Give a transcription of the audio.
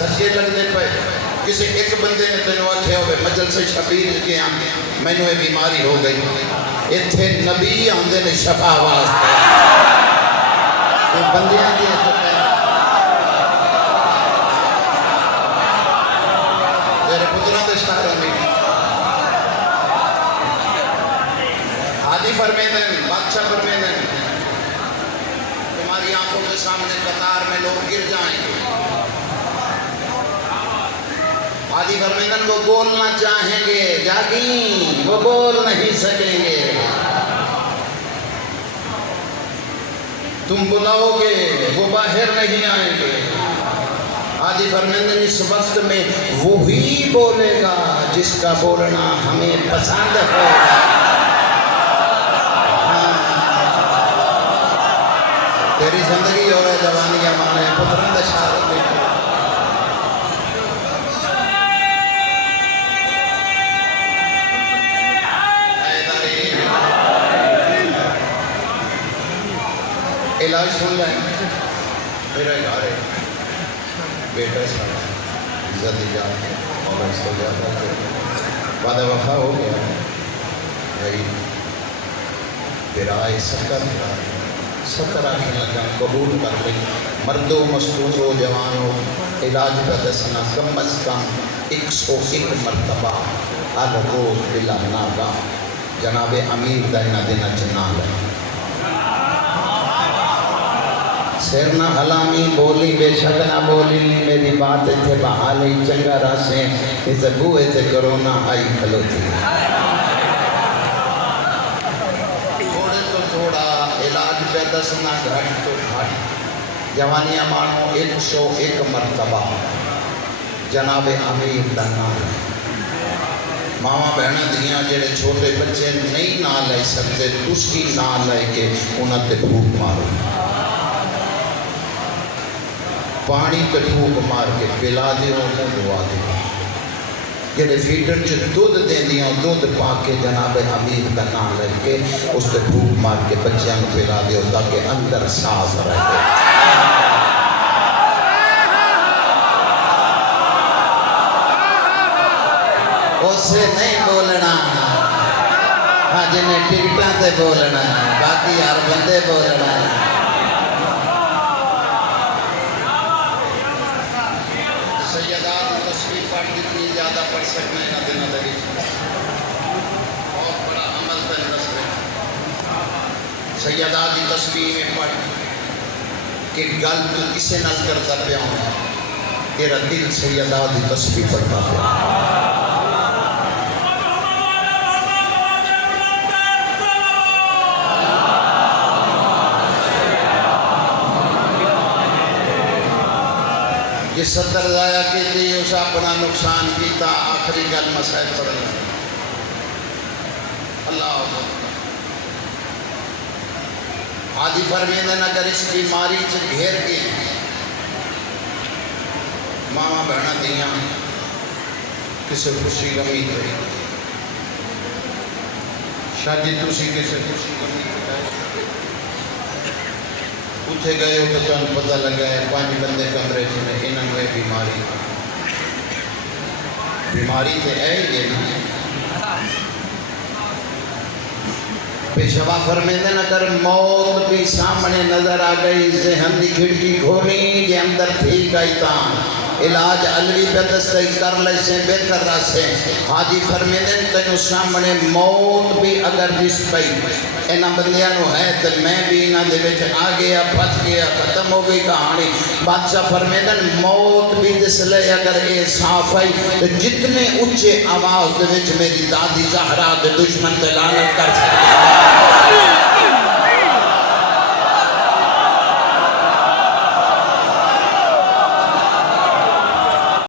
دھکے لگنے پہ کسی ایک بندے نے تینوں آکھیا ہوئے مجلس شبیر کے میں نے بیماری ہو گئی اتھے نبی آندے نے شفا واسطے بندیاں دی میرے پتروں دے شہروں میں حاجی فرمیدن بادشاہ فرمیدن تمہاری آنکھوں کے سامنے قطار میں لوگ گر جائیں گے حاجی فرمیدن وہ بولنا چاہیں گے جاگیں وہ بول نہیں سکیں گے تم بلاؤ گے وہ باہر نہیں آئیں گے حاجی فرمیدن اس وقت میں وہی بولے گا جس کا بولنا ہمیں پسند ہوگا تیری زندگی ہو رہے جوانی امانے پتران دے شہرت میں علاج سن لیں میرا گھر ہے بیٹا سارا عزت ایجاد ہے اور اس کو زیادہ کہ وعدہ وفا ہو گیا بھائی تیرا ستر آنکھیں لگا قبول کر لیں مردوں مستور ہو جوان ہو علاج کا دسنا کم از کم 101 مرتبہ ہر روز بلا ناگا جناب امیر دینا دینا چنا لیں سیرنا حلامی بولی بے شک نہ بولی میری بات تھے بحالی چنگا راسیں اس بوئے تھے کرونا آئی کھلوتی تھوڑے تو تھوڑا علاج پہ دسنا گھٹ تو گھٹ جوانیاں مانو 101 مرتبہ جناب امیر دنا ماما بہنہ دیاں جڑے چھوٹے بچے نہیں نہ لے سکتے تسی نہ لے کے انہاں تے بھوک مارو پانی تے بھوک مار کے پلا دیو تے دعا دیو جڑے فیڈر چ دودھ دے دیاں دودھ پا کے جناب حمید کا نام لے کے اس تے بھوک مار کے بچیاں نوں پلا دیو تاکہ اندر سانس رہے اسے نہیں بولنا ہاں جنہیں ٹکٹاں تے بولنا باقی ہر بندے بولنا سیدات تصویر پڑھ جتنی زیادہ پڑھ سکنے نہ دینا دری بہت بڑا عمل تے نصر سیدات تصویر میں پڑھ کہ گل تو کسے نال کرتا پیا ہوں تیرا دل سیدات تصویر پڑھتا پیا یہ 70 ضائع کی تھی اس اپنا نقصان کیتا آخری گل مسائل پڑھنا اللہ حاجی فرمیدن اگر اس بیماری سے گھیر کے ماما بہنا دیاں کسے خوشی غمی کری شاید تسی کسے خوشی غمی کری اتھے گئے ہو تو تن پتہ لگا ہے 5 بندے کمرے جنہیں انہوں نے بیماری تھے اے یہ پیشوا فرمیدن اگر موت بھی سامنے نظر آ گئی ذہن دی کھڑکی کھولی یہ اندر تھی گئی تاں علاج علوی پہ دستگی کر لے سے بہتر رہ سے حاجی فرمیدن تینو سامنے موت بھی اگر جس پئی اینا بندیانو ہے تو میں بھی اینا دے وچ آ گیا پھس گیا ختم ہو گئی کہانی بادشاہ فرمیدن موت بھی جس لے اگر اے صاف ہے تو جتنے اچھے آواز دے وچ میری دادی زہرا دے دشمن تے لعنت کر سکتا